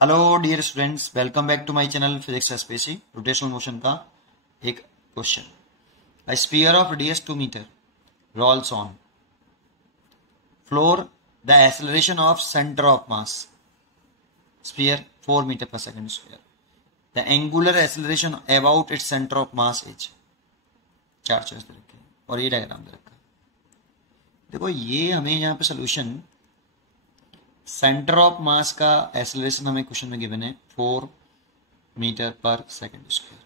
Hello dear students, welcome back to my channel physics SPC. Rotational motion का एक question. A sphere of radius 2 metre rolls on floor, the acceleration of center of mass sphere 4 meter per second square, the angular acceleration about its center of mass is। चार choice दे रखी है और ये diagram दे रखा है। देखो, ये हमें यहाँ पे सोल्यूशन सेंटर ऑफ मास का एक्सेलरेशन हमें क्वेश्चन में गिवन है 4 मीटर पर सेकंड स्क्वायर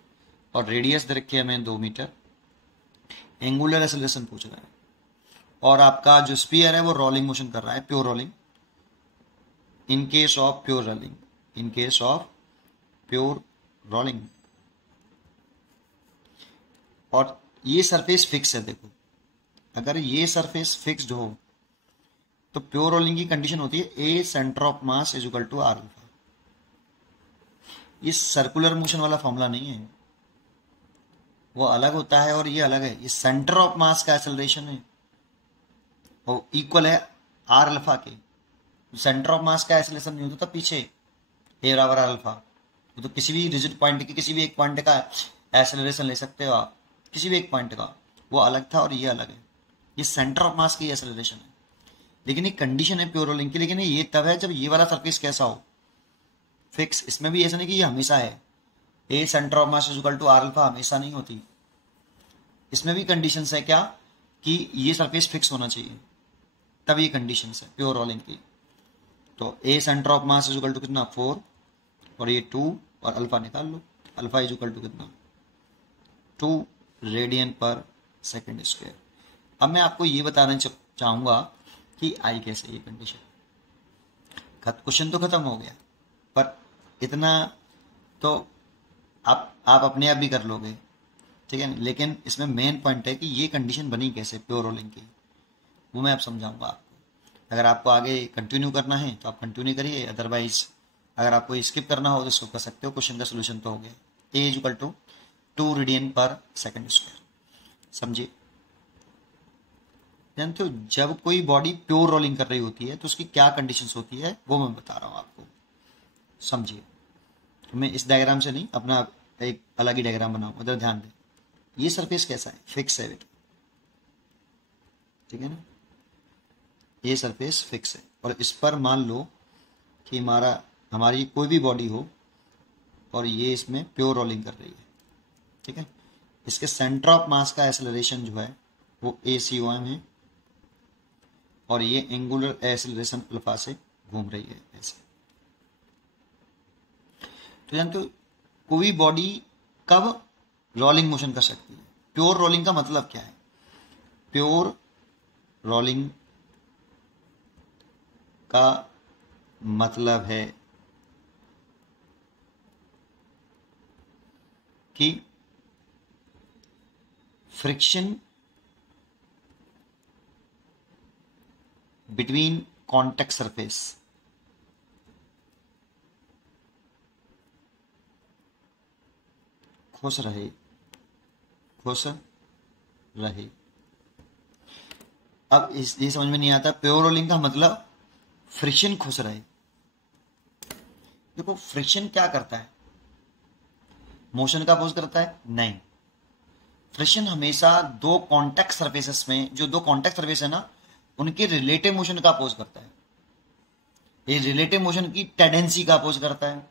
और रेडियस दे रखी है हमें 2 मीटर। एंगुलर एक्सेलरेशन पूछ रहा है और आपका जो स्फीयर है वो रोलिंग मोशन कर रहा है, pure rolling. In case of pure rolling, in case of pure rolling, और ये सरफेस फिक्स है। देखो, अगर ये सरफेस फिक्स्ड हो तो प्योर रोलिंग की कंडीशन होती है a centre of mass is equal to are alpha. ये सर्कुलर मोशन वाला फॉर्मूला नहीं है, वो अलग होता है और ये अलग है। ये सेंटर ऑफ मास का एक्सेलरेशन है वो इक्वल है आर अल्फा के। सेंटर ऑफ मास का एक्सेलरेशन नहीं होता था पीछे ए बराबर आर अल्फा। तो किसी भी रिजिड पॉइंट के किसी भी एक पॉइंट का एक्सेलरेशन ले सकते हो आप, किसी भी एक पॉइंट का, वो अलग था और ये अलग है। ये सेंटर ऑफ मास की एक्सेलरेशन है, लेकिन एक कंडीशन है प्योर रोलिंग की। लेकिन ये तब है जब ये वाला सरफेस कैसा हो, फिक्स। इसमें भी ऐसा नहीं कि ये हमेशा है a centre of mass is equal to are alpha, हमेशा नहीं होती। इसमें भी कंडीशंस है क्या कि ये सरफेस फिक्स होना चाहिए, तब ये कंडीशंस है प्योर रोलिंग की। तो a centre of mass is equal to कितना 4 और ये 2 और अल्फा निकाल लो। अल्फा इज इक्वल टू कितना 2 रेडियन पर सेकेंड स्क्वायर। अब मैं आपको ये बताना चाहूंगा कि आई कैसे ये कंडीशन। क्वेश्चन तो खत्म हो गया, पर इतना तो आप अपने आप भी कर लोगे, ठीक है। लेकिन इसमें मेन पॉइंट है कि ये कंडीशन बनी कैसे प्योर रोलिंग की, वो मैं आप समझाऊंगा आपको। अगर आपको आगे कंटिन्यू करना है तो आप कंटिन्यू करिए, अदरवाइज अगर आपको स्किप करना हो तो इसको कर सकते हो। क्वेश्चन का सोल्यूशन तो हो गया, ए इज इक्वल टू 2 रेडियन पर सेकेंड स्क्वायर। समझिए, जानते हो जब कोई बॉडी प्योर रोलिंग कर रही होती है तो उसकी क्या कंडीशंस होती है वो मैं बता रहा हूँ आपको, समझिए। तो मैं इस डायग्राम से नहीं, अपना एक अलग ही डायग्राम बनाऊँ, उधर ध्यान दें। ये सरफेस कैसा है, फिक्स है बेटा, ठीक है ना। ये सरफेस फिक्स है और इस पर मान लो कि हमारी कोई भी बॉडी हो और ये इसमें प्योर रोलिंग कर रही है, ठीक है। इसके सेंटर ऑफ मास का एक्सेलरेशन जो है वो ACOM है और ये एंगुलर एक्सेलरेशन अल्फा से घूम रही है ऐसे। तो जानते हो कोई बॉडी कब रोलिंग मोशन कर सकती है। प्योर रोलिंग का मतलब क्या है? प्योर रोलिंग का मतलब है कि फ्रिक्शन बिटवीन कॉन्टैक्ट सरफेस खुश रहे, खुश रहे। अब ये समझ में नहीं आता, प्योर रोलिंग का मतलब फ्रिक्शन खुश रहे। देखो, फ्रिक्शन क्या करता है? मोशन का अपोज करता है? नहीं। फ्रिक्शन हमेशा दो कॉन्टैक्ट सरफेसेस में, जो दो कॉन्टैक्ट सरफेस है ना, उनके रिलेटिव मोशन का अपोज करता है। ये रिलेटिव मोशन की टेंडेंसी का अपोज करता है।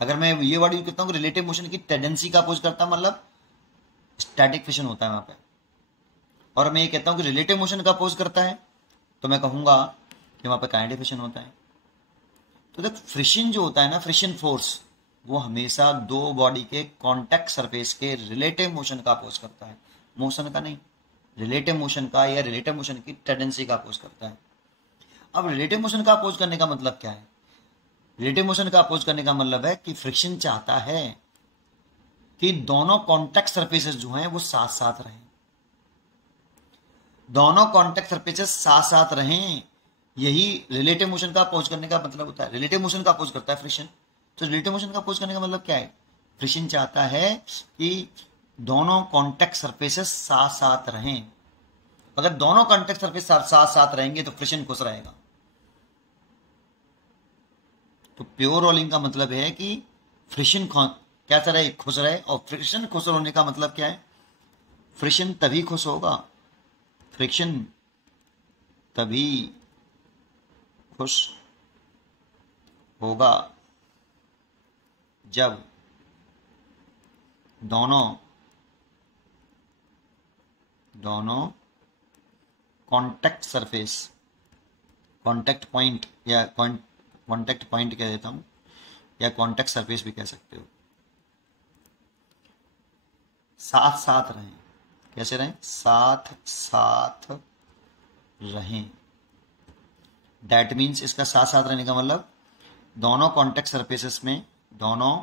अगर मैं ये वर्ड यूज करता हूँ रिलेटिव मोशन की टेंडेंसी का अपोज करता है, मतलब स्टैटिक फ्रिक्शन होता है वहां पे। और मैं ये कहता हूँ कि रिलेटिव मोशन का अपोज करता है, तो मैं कहूंगा कि वहां पे काइनेटिक फ्रिक्शन होता है। तो देख, फ्रिक्शन जो होता है ना, फ्रिक्शन फोर्स, वो हमेशा दो बॉडी के कॉन्टैक्ट सरफेस के रिलेटिव मोशन का अपोज करता है, मोशन का नहीं। रिलेटिव मोशन का या रिलेटिव मोशन की टेंडेंसी का अपोज करता है। अब रिलेटिव मोशन का अपोज करने का मतलब क्या है? रिलेटिव मोशन का अपोज करने का मतलब है कि फ्रिक्शन चाहता है कि दोनों कॉन्टैक्ट सरफेसेस जो हैं वो साथ साथ रहें, दोनों कॉन्टैक्ट सरफेसेस साथ साथ रहें। यही रिलेटिव मोशन का अपोज करने का मतलब होता है। रिलेटिव मोशन का अपोज करता है फ्रिक्शन। तो रिलेटिव मोशन का अपोज करने का मतलब क्या है? फ्रिक्शन चाहता है कि दोनों कॉन्टैक्ट सरफेसेस साथ साथ रहें। अगर दोनों कॉन्टैक्ट सरफेस साथ साथ रहेंगे तो फ्रिक्शन खुश रहेगा। तो प्योर रोलिंग का मतलब है कि फ्रिक्शन कैसा रहे, खुश रहे। और फ्रिक्शन खुश होने का मतलब क्या है, फ्रिक्शन तभी खुश होगा, फ्रिक्शन तभी खुश होगा जब दोनों कॉन्टैक्ट सरफेस, कॉन्टैक्ट पॉइंट या कॉन्टैक्ट पॉइंट कह देता हूं, या कॉन्टैक्ट सरफेस भी कह सकते हो, साथ साथ रहें। कैसे रहें, साथ साथ रहें। दैट मीन्स इसका साथ साथ रहने का मतलब दोनों कॉन्टैक्ट सरफेसेस में, दोनों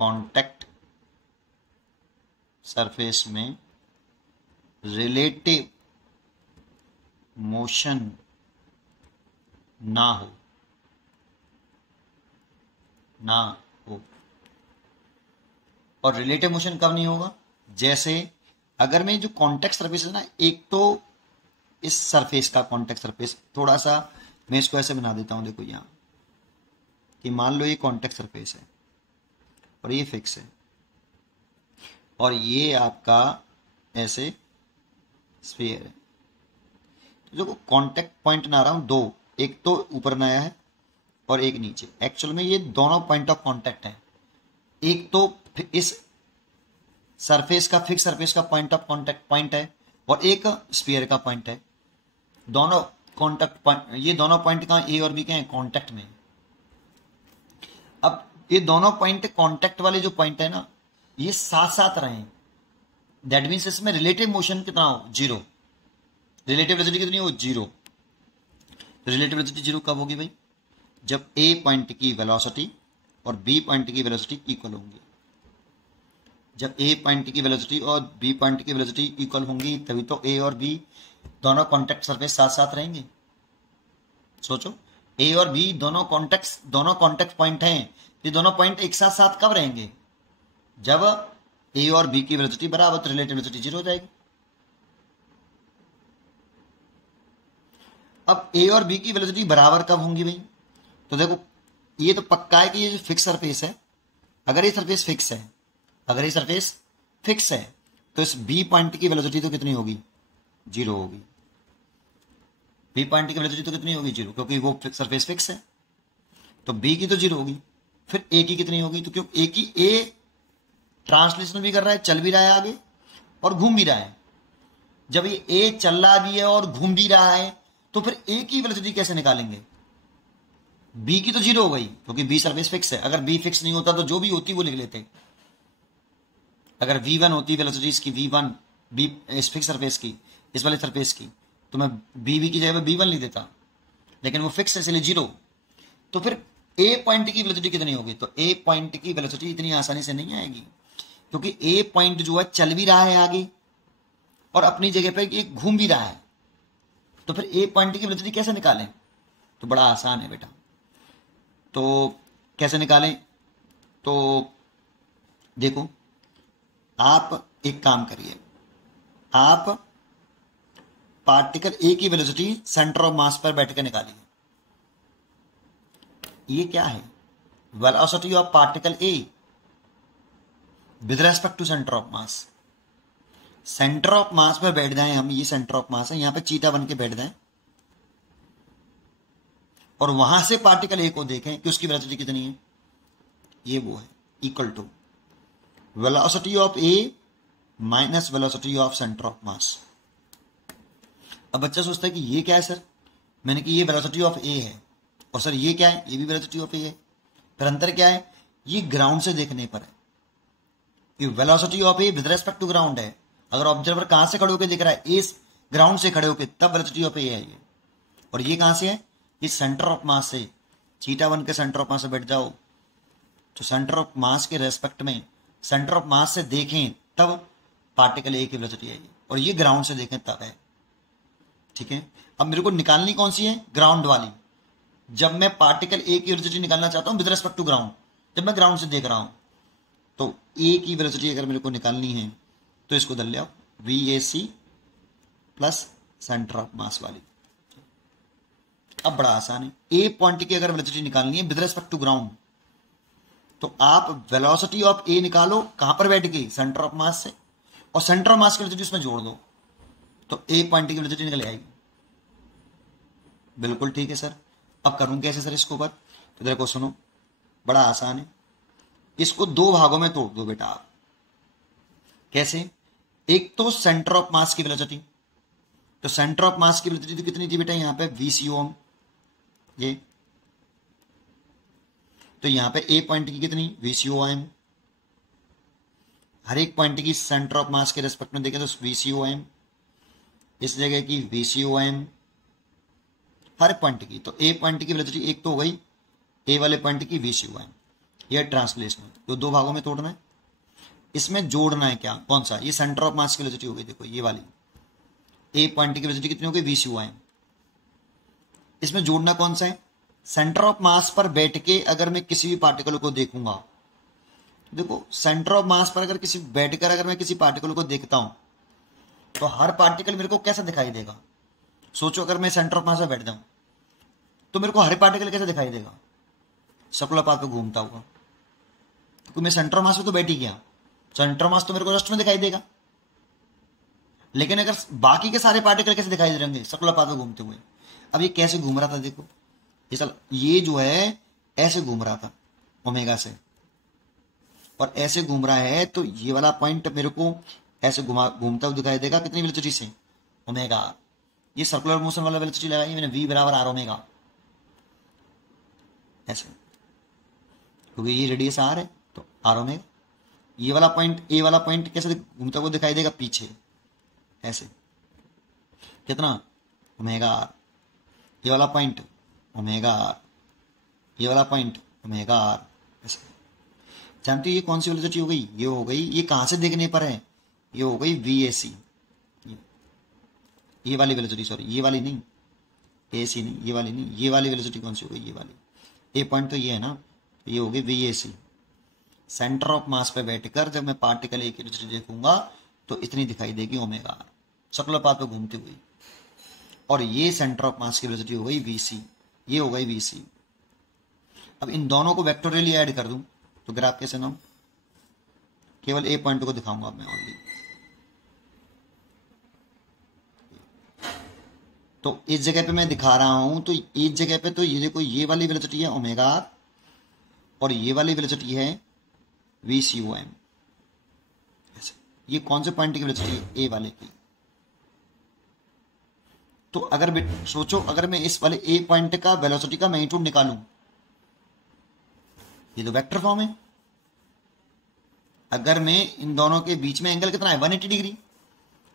कॉन्टैक्ट सरफेस में रिलेटिव मोशन ना हो, ना हो। और रिलेटिव मोशन कब नहीं होगा, जैसे अगर मैं जो कॉन्टैक्ट सरफेस है ना, एक तो इस सरफेस का कॉन्टैक्ट सरफेस, थोड़ा सा मैं इसको ऐसे बना देता हूं, देखो यहां कि मान लो ये कॉन्टैक्ट सरफेस है और ये फिक्स है, और ये आपका ऐसे स्फीयर है। तो देखो कॉन्टैक्ट पॉइंट ना रहा हूं दो, एक तो ऊपर नया है और एक नीचे। एक्चुअल में ये दोनों पॉइंट ऑफ कॉन्टैक्ट है, एक तो इस सरफेस का, फिक्स सरफेस का पॉइंट ऑफ कॉन्टैक्ट पॉइंट है, और एक स्फीयर का पॉइंट है। दोनों कॉन्टैक्ट पॉइंट, ये दोनों पॉइंट कहां, ए और बी के हैं, कॉन्टैक्ट में। अब ये दोनों पॉइंट कॉन्टैक्ट वाले जो पॉइंट है ना, ये साथ साथ रहे। दैट मीन्स इसमें रिलेटिव मोशन कितना हो, जीरो। रिलेटिव वेलोसिटी कितनी हो, जीरो। रिलेटिव वेलोसिटी जीरो कब होगी भाई, जब ए पॉइंट की वेलोसिटी और बी पॉइंट की वेलोसिटी इक्वल होंगी। जब ए पॉइंट की वेलोसिटी और बी पॉइंट की वेलोसिटी इक्वल होंगी तभी तो ए और बी दोनों कॉन्टैक्ट सरफेस साथ साथ रहेंगे। सोचो, ए और बी दोनों कॉन्टैक्ट पॉइंट हैं, ये दोनों पॉइंट एक साथ साथ कब रहेंगे, जब ए और बी की वेलोसिटी बराबर, तो रिलेटिव वेलोसिटी जीरो हो जाएगी। अब ए और बी की वेलोसिटी बराबर कब होंगी भाई, तो देखो ये तो पक्का है कि ये जो फिक्स सरफेस है, अगर ये सरफेस फिक्स है, अगर ये सरफेस फिक्स है, तो इस बी पॉइंट की वेलोसिटी तो कितनी होगी, जीरो होगी। बी पॉइंट की वेलोसिटी तो कितनी होगी, जीरो, क्योंकि वो सरफेस फिक्स है। तो बी की तो जीरो होगी, फिर ए की कितनी होगी, तो क्योंकि ए ट्रांसलेशन भी कर रहा है, चल भी रहा है आगे और घूम भी रहा है। जब ये ए चल रहा भी है और घूम भी रहा है, तो फिर ए की वेलोसिटी कैसे निकालेंगे, बी की तो जीरो हो गई क्योंकि बी सरफेस फिक्स है। अगर बी फिक्स नहीं होता तो जो भी होती वो लिख लेते। अगर v1 होती वेलोसिटी इसकी, v1 बी इस फिक्स सरफेस की, इस वाले सरफेस की, तो मैं bv की जगह v1 लिख देता, लेकिन वो फिक्स है इसलिए जीरो। तो फिर a पॉइंट की वेलोसिटी कितनी होगी, तो a पॉइंट की वेलोसिटी इतनी आसानी से नहीं आएगी, क्योंकि a पॉइंट जो है चल भी रहा है आगे और अपनी जगह पर ये घूम भी रहा है। तो फिर a पॉइंट की वेलोसिटी कैसे निकालें, तो बड़ा आसान है बेटा। तो कैसे निकालें, तो देखो आप एक काम करिए, आप पार्टिकल ए की वेलोसिटी सेंटर ऑफ मास पर बैठ के निकालिए। ये क्या है, velocity of particle A with respect to centre of mass. Centre of mass पर बैठ जाएं हम, ये सेंटर ऑफ मास है, यहां पे चीटा बन के बैठ जाएं और वहां से पार्टिकल ए को देखें कि उसकी वेलोसिटी कितनी है। ये वो है, equal to velocity of A minus velocity of centre of mass. अब बच्चा सोचता है कि ये क्या है सर, मैंने कि ये वेलोसिटी ऑफ ए है, और सर ये क्या है, ये भी वेलोसिटी ऑफ ए है। फिर अंतर क्या है, ये ग्राउंड से देखने पर है कि velocity of A with respect to ground है। अगर ऑब्जर्वर कहां से खड़े होकर देख रहा है, इस ग्राउंड से खड़े होकर, तब वेलोसिटी ऑफ ए है ये। और ये कहां से है, ये सेंटर ऑफ मास से, चीटा बन के सेंटर ऑफ मास से बैठ जाओ, तो सेंटर ऑफ मास के रेस्पेक्ट में, सेंटर ऑफ मास से देखें तब पार्टिकल ए की वेलोसिटी आएगी, और ये ग्राउंड से देखें तब है। ठीक है, अब मेरे को निकालनी कौन सी है, ग्राउंड वाली। जब मैं पार्टिकल ए की वेलोसिटी निकालना चाहता हूं विद रेस्पेक्ट टू ग्राउंड, जब मैं ग्राउंड से देख रहा हूं, तो ए की वेलोसिटी अगर मेरे को निकालनी है तो इसको धर ले आओ, V A C plus centre of mass वाली। अब बड़ा आसान है, ए पॉइंट की अगर वेलोसिटी निकालनी है विद रिस्पेक्ट टू ग्राउंड, तो आप वेलोसिटी ऑफ ए निकालो, कहां पर बैठ गई, सेंटर ऑफ मास से, और सेंटर ऑफ मास की वेलोसिटी उसमें जोड़ दो, तो ए पॉइंट की वेलोसिटी निकल आएगी। बिल्कुल ठीक है सर। अब करूं कैसे सर इसको ऊपर, तो देखो सुनो, बड़ा आसान है, इसको दो भागों में तोड़ दो बेटा आप। कैसे, एक तो सेंटर ऑफ मास की वेलोसिटी, तो सेंटर ऑफ मास की वेलोसिटी तो कितनी थी बेटा यहां पे, VCOM, ये तो यहां पे ए पॉइंट की कितनी, VCOM, हर एक पॉइंट की सेंटर ऑफ मास के रेस्पेक्ट में देखें तो VCOM, इस जगह की VCOM, हर पॉइंट की, तो ए पॉइंट की वेलोसिटी एक तो हो गई, ए वाले पॉइंट की VCOM, यह ट्रांसलेशन, तो दो भागों में तोड़ना है, इसमें जोड़ना है क्या, कौन सा, ये सेंटर ऑफ मास की वेलोसिटी हो गई, देखो ये वाली ए पॉइंट की वेलोसिटी कितनी हो गई, VCOM, इसमें जोड़ना कौन सा है, सेंटर ऑफ मास पर बैठ के अगर मैं किसी भी पार्टिकल को देखूंगा, देखो सेंटर ऑफ मास पर अगर किसी बैठकर अगर मैं किसी पार्टिकल को देखता हूं, तो हर पार्टिकल मेरे को कैसा दिखाई देगा, सोचो अगर मैं सेंटर ऑफ मास पर बैठ जाऊं तो मेरे को हर पार्टिकल कैसे दिखाई देगा, सर्कुलर पाथ पे घूमता हुआ, क्योंकि मैं सेंटर ऑफ मास पे तो बैठ ही गया, सेंटर ऑफ मास तो मेरे को जस्ट में दिखाई देगा, लेकिन अगर बाकी के सारे पार्टिकल कैसे दिखाई दे रहे होंगे, सर्कुलर पाथ पे घूमते हुए। अब ये कैसे घूम रहा था, देखो ये जो है ऐसे घूम रहा था ओमेगा से, और ऐसे घूम रहा है, तो ये वाला पॉइंट मेरे को ऐसे घूमता हुआ दिखाई देगा, कितनी वेलोसिटी से, ओमेगा। ये सर्कुलर मोशन वाला वेलोसिटी लगाई मैंने, V बराबर R ओमेगा, ऐसे, क्योंकि ये रेडियस R है तो R ओमेगा। ये वाला पॉइंट, ए वाला पॉइंट कैसे घूमता हुआ दिखाई देगा, पीछे ऐसे, कितना, ओमेगा R, ये वाला पॉइंट ओमेगा R, ये वाला पॉइंट ओमेगा R, ऐसे। जानते हो ये कौन सी वेलोसिटी हो गई, ये हो गई, ये कहां से देखने पर है, ये हो गई VAC, ये वाली वेलोसिटी, सॉरी ये वाली नहीं, AC नहीं, ये वाली नहीं, ये वाली वेलोसिटी कौन सी हो गई, ये वाली, ए पॉइंट तो ये है ना, तो ये हो गई VAC, सेंटर ऑफ मास पे बैठकर जब मैं पार्टिकल ए की वेलोसिटी देखूंगा तो इतनी दिखाई देगी ओमेगा R, सर्कुलर पाथ पे घूमती हुई, और ये सेंटर ऑफ मास की वेलोसिटी हो गई VC, ये हो गई VC। अब इन दोनों को वेक्टोरियली ऐड कर दूं तो ग्राफ कैसे ना, केवल ए पॉइंट को दिखाऊंगा अब मैं ओनली, तो इस जगह पे मैं दिखा रहा हूं, तो इस जगह पे तो ये देखो, ये वाली वेलोसिटी है ओमेगा R, और ये वाली वेलोसिटी है VCOM, ये कौन से पॉइंट की वेलोसिटी है, ए वाले की। तो अगर सोचो, अगर मैं इस वाले ए पॉइंट का वेलोसिटी का मैग्नीट्यूड निकालूं, ये तो वेक्टर फॉर्म है, अगर मैं इन दोनों के बीच में एंगल कितना है, 180 डिग्री,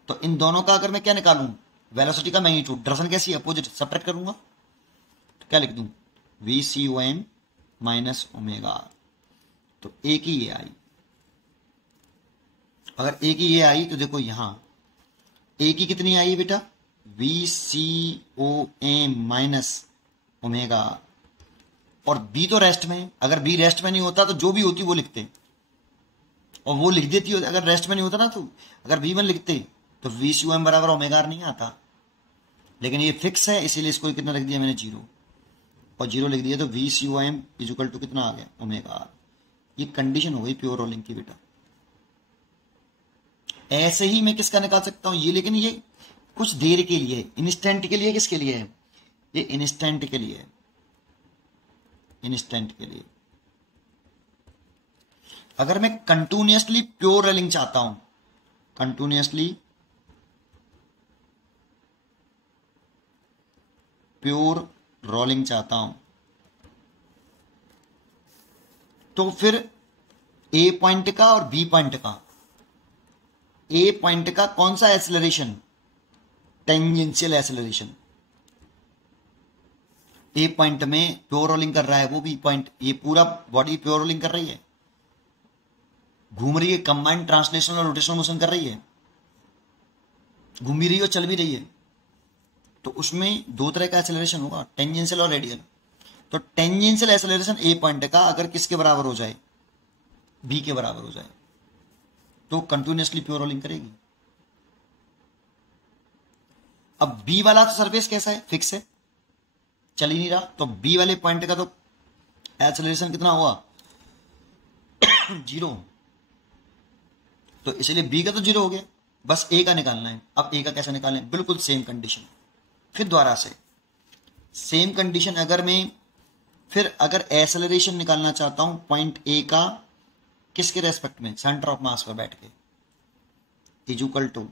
तो इन दोनों का अगर मैं क्या निकालूं, वेलोसिटी का मैग्नीट्यूड, डायरेक्शन कैसी है, अपोजिट, सेपरेट करूंगा, तो क्या लिख दूं, VCOM माइनस ओमेगा R, तो ए की ये आई, अगर ए की ये आई तो देखो यहां ए की कितनी आई बेटा, VCOM माइनस ओमेगा R, और बी तो रेस्ट में, अगर बी रेस्ट में नहीं होता तो जो भी होती वो लिखते, और वो लिख देती, अगर रेस्ट में नहीं होता ना, तो अगर V1 लिखते तो VCOM बराबर ओमेगा R नहीं आता, लेकिन ये फिक्स है, इसीलिए इसको कितना लिख दिया मैंने, 0, और 0 लिख दिया, तो VCOM इज इक्वल टू कितना आ गया, ओमेगा R। ये कंडीशन हो गई प्योर रोलिंग की बेटा। ऐसे ही मैं किसका निकाल सकता हूं ये, लेकिन ये कुछ देर के लिए, इंस्टेंट के लिए, किसके लिए है ये, इंस्टेंट के लिए, इंस्टेंट के लिए। अगर मैं कंटिन्यूअसली प्योर रोलिंग चाहता हूं, कंटिन्यूअसली प्योर रोलिंग चाहता हूं, तो फिर ए पॉइंट का और बी पॉइंट का, ए पॉइंट का कौन सा एक्सेलरेशन, टेंजेंशियल एक्सेलरेशन, ए पॉइंट में प्योर रोलिंग कर रहा है वो बी पॉइंट, ये पूरा बॉडी प्योर रोलिंग कर रही है, घूम रही है, कंबाइंड ट्रांसलेशनल और रोटेशनल मोशन कर रही है, घूम भी रही है और चल भी रही है, तो उसमें दो तरह का एक्सेलरेशन होगा, टेंजेंशियल और रेडियल। तो टेंजेंशियल एक्सेलरेशन ए पॉइंट का अगर किसके बराबर हो जाए, बी के बराबर हो जाए, तो कंटिन्यूअसली प्योर रोलिंग करेगी। अब बी वाला तो सरफेस कैसा है, फिक्स है, चल ही नहीं रहा, तो बी वाले पॉइंट का तो एक्सेलरेशन कितना हुआ, 0। तो इसलिए बी का तो 0 हो गया, बस ए का निकालना है। अब ए का कैसे निकालें, बिल्कुल सेम कंडीशन, फिर दोबारा से सेम कंडीशन। अगर एक्सेलरेशन निकालना चाहता हूं पॉइंट ए का, किसके रेस्पेक्ट में, सेंटर ऑफ मास पर बैठ के, is equal to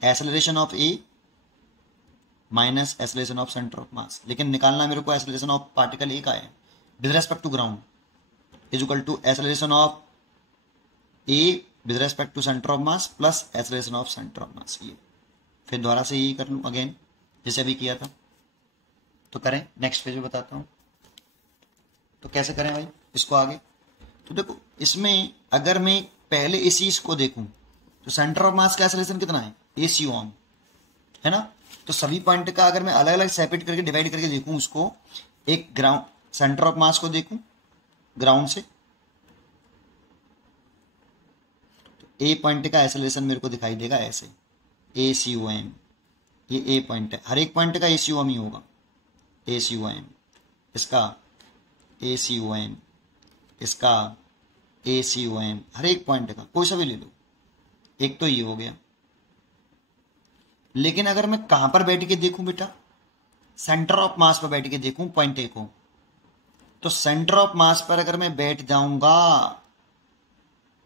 acceleration of A minus acceleration of centre of mass. लेकिन निकालना मेरे को एक्सेलरेशन ऑफ पार्टिकल ए का है with respect to ground, is equal to acceleration of A with respect to centre of mass plus acceleration of centre of mass. ये फिर दोबारा से यही कर लूं अगेन, जैसे अभी किया था। तो करें, नेक्स्ट पेज में बताता हूं तो कैसे करें भाई इसको आगे। तो देखो, इसमें अगर मैं पहले इस चीज को देखूं तो सेंटर ऑफ मास का एक्सेलरेशन कितना है, AC1 है ना। तो सभी पॉइंट का अगर मैं अलग अलग सेपरेट करके डिवाइड करके देखूं उसको, एक ग्राउंड सेंटर ऑफ मास को देखूं ग्राउंड से, तो ए पॉइंट का एक्सेलरेशन मेरे को दिखाई देगा ऐसे, ACOM। ये ए पॉइंट है, हर एक पॉइंट का ACOM ही होगा, ACOM, इसका ACOM, इसका ACOM, हर एक पॉइंट का कोई सा भी ले लो, एक तो ये हो गया। लेकिन अगर मैं कहां पर बैठ के देखूं बेटा, सेंटर ऑफ मास पर बैठ के देखूं पॉइंट ए को, तो सेंटर ऑफ मास पर अगर मैं बैठ जाऊंगा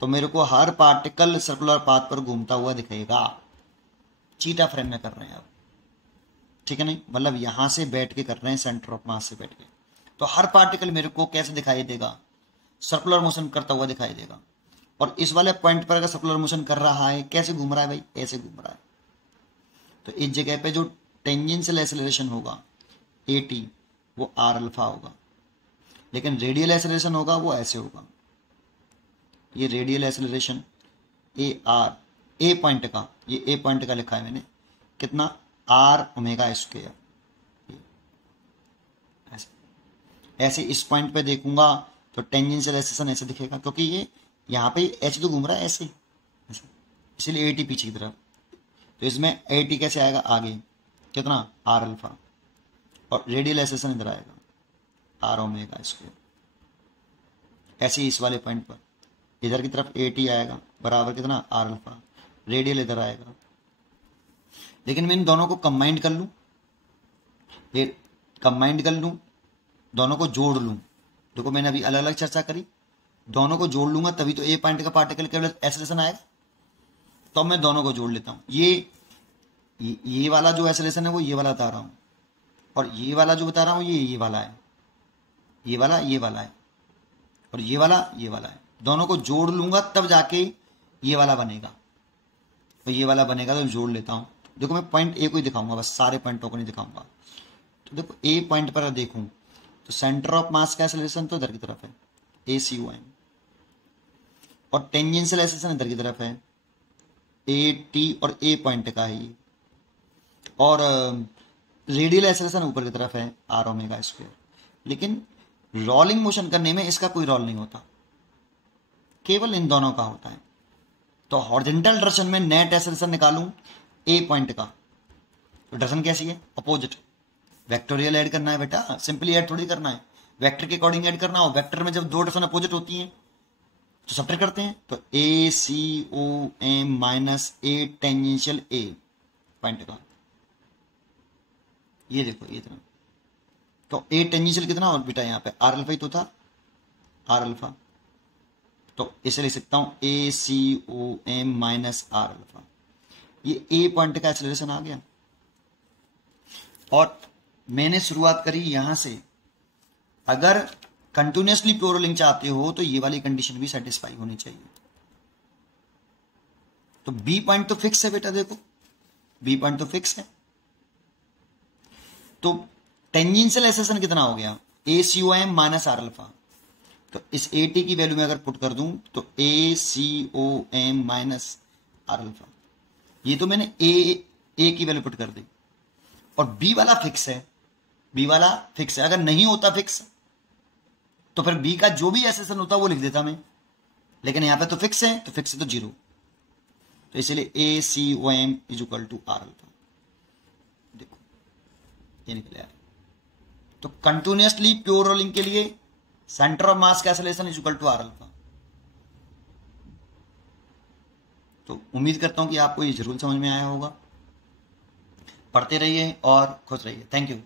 तो मेरे को हर पार्टिकल सर्कुलर पाथ पर घूमता हुआ दिखेगा। चीटा फ्रेम में कर रहे हैं अब, ठीक है नहीं, मतलब यहां से बैठ के कर रहे हैं सेंटर ऑफ मास से बैठ के, तो हर पार्टिकल मेरे को कैसे दिखाई देगा, सर्कुलर मोशन करता हुआ दिखाई देगा। और इस वाले पॉइंट पर अगर सर्कुलर मोशन कर रहा है, कैसे घूम रहा है भाई, ऐसे घूम रहा है। तो इस जगह पे जो टेंजेंशियल एक्सेलरेशन होगा AT, वो R अल्फा होगा, लेकिन रेडियल एक्सेलरेशन होगा वो ऐसे होगा, ये रेडियल एक्सेलरेशन AR, ए पॉइंट का, ये ए पॉइंट का लिखा है मैंने, कितना, R ओमेगा स्क्वायर। ऐसे इस पॉइंट पे देखूंगा तो टेंजेंशियल एक्सेलरेशन ऐसे दिखेगा, क्योंकि ये यहाँ पे H तो घूम रहा है ऐसे, इसलिए AT पीछे की तरफ। तो इसमें AT कैसे आएगा आगे, कितना, R अल्फा, और रेडियल एक्सेलरेशन इधर आएगा R ओमेगा स्क्वायर। ऐसे ही इस वाले पॉइंट पर इधर की तरफ AT आएगा बराबर कितना, R अल्फा, रेडियल इधर आएगा। लेकिन मैं इन दोनों को कंबाइंड कर लूं, ये कंबाइंड कर लूं, दोनों को जोड़ लूं। देखो मैंने अभी अलग अलग चर्चा करी, दोनों को जोड़ लूंगा तभी तो ए पॉइंट का पार्टिकल केवल एक्सेलरेशन आएगा। तो मैं दोनों को जोड़ लेता हूं, ये वाला जो एक्सेलरेशन है वो ये वाला बता रहा हूं, और ये वाला जो बता रहा हूं ये वाला है, ये वाला है, और ये वाला है। दोनों को जोड़ लूंगा तब जाके ये वाला बनेगा, तो ये वाला बनेगा, तो जोड़ लेता हूं। देखो मैं पॉइंट ए को ही दिखाऊंगा, बस सारे पॉइंटों को नहीं दिखाऊंगा। तो देखो ए पॉइंट पर देखूं तो सेंटर ऑफ मास का एक्सेलरेशन तो इधर की तरफ है ACOM, और टेंजेंशियल एक्सेलरेशन इधर की तरफ है AT, और ए पॉइंट का है, और रेडियल एक्सेलरेशन ऊपर की तरफ है R ओमेगा स्क्वायर। लेकिन रोलिंग मोशन करने में इसका कोई रोल नहीं होता, केवल इन दोनों का होता है। तो हॉरिजॉन्टल डायरेक्शन में नेट एक्सेलरेशन निकालूं ए पॉइंट का, तो डायरेक्शन कैसी है, अपोजिट, वेक्टोरियल ऐड करना है बेटा, सिंपली ऐड थोड़ी करना है, वेक्टर के अकॉर्डिंग ऐड करना हो। वेक्टर में जब दो डायरेक्शन अपोजिट होती हैं तो सब्ट्रैक्ट करते हैं, तो ACOM minus A tangential A point का, ये देखो ये इतना, तो A टेंजेंशियल कितना, और बेटा यहाँ पे R अल्फा ही तो था, R अल्फा, तो इसे लिख सकता हूं ACOM माइनस R अल्फा। ये ए पॉइंट का एक्सेलरेशन आ गया। और मैंने शुरुआत करी यहां से, अगर कंटिन्यूसली प्योर रोलिंग चाहते हो तो ये वाली कंडीशन भी सेटिस्फाई होनी चाहिए। तो बी पॉइंट तो फिक्स है बेटा, देखो बी पॉइंट तो फिक्स है। तो टेंजेंशियल एक्सेलरेशन कितना हो गया, ACOM माइनस R अल्फा। तो इस AT की वैल्यू में अगर पुट कर दूं तो ACOM माइनस R अल्फा, ये तो मैंने ए की वैल्यू पुट कर दी। और बी वाला फिक्स है, बी वाला फिक्स है, अगर नहीं होता फिक्स तो फिर बी का जो भी एक्सेलरेशन होता वो लिख देता मैं, लेकिन यहां पे तो फिक्स है, तो फिक्स है तो 0, तो इसलिए ACOM is equal to R alpha. देखो ये निकल आया, तो कंटिन्यूसली प्योर रोलिंग के लिए सेंटर ऑफ मास का acceleration is equal to are alpha. तो उम्मीद करता हूं कि आपको ये जरूर समझ में आया होगा। पढ़ते रहिए और खुश रहिए। Thank you.